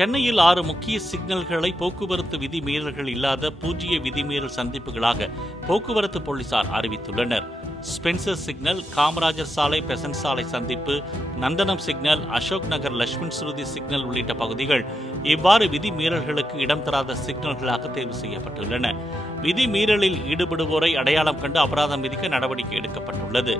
சென்னையில் 6 முக்கிய சிக்னல்களை போக்குவரத்து விதிமீறல்கள் இல்லாத பூஜ்ய விதிமீறல் சந்திப்புகளாக போக்குவரத்து போலீசார் அறிவித்துள்ளனர். ஸ்பென்சர் சிக்னல், காமராஜர் சாலை, பெசன்ட் சாலை சந்திப்பு, நந்தனம் சிக்னல், அசோக் நகர் லட்சுமண் ஸ்ருதி சிக்னல் உள்ளிட்ட பகுதிகள் இவ்வாறு விதிமீறல்களுக்கு இடம் தராத சிக்னல்களாக தேர்வு செய்யப்பட்டுள்ளன. விதிமீறலில் ஈடுபடுவோரை அடையாளம் கண்டு அபராதம் விதிக்க நடவடிக்கை எடுக்கப்பட்டுள்ளது.